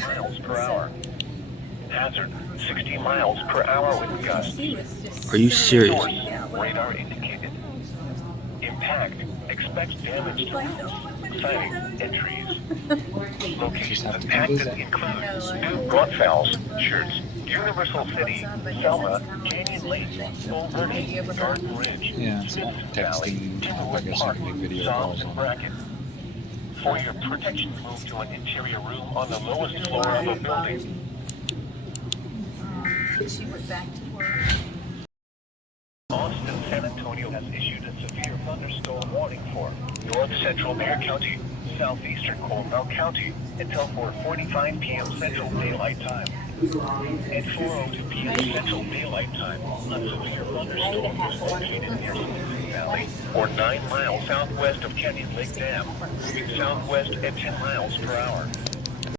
miles per hour. Hazard, 60 miles per hour with gusts. Are you serious? Source, radar indicated. Impact, expect damage to roofs, siding, and trees. Locations impacted include New Braunfels, Shirts, Universal City, Selma, Canyon Lake, Bull Verde, Garden Ridge, Yeah, it's not Valley, texting. I guess I Park, can make video Psalms, calls and on it. Bracken. For your protection, move to an interior room on the lowest floor of a building. She went back to work. Austin, San Antonio has issued a severe thunderstorm warning for North Central Bexar County, Southeastern Coronado County until 4:45 p.m. Central Daylight Time. At 4:02 p.m. Central Daylight Time, a severe thunderstorm is located near Smith Valley, or 9 miles southwest of Canyon Lake Dam, moving southwest at 10 miles per hour.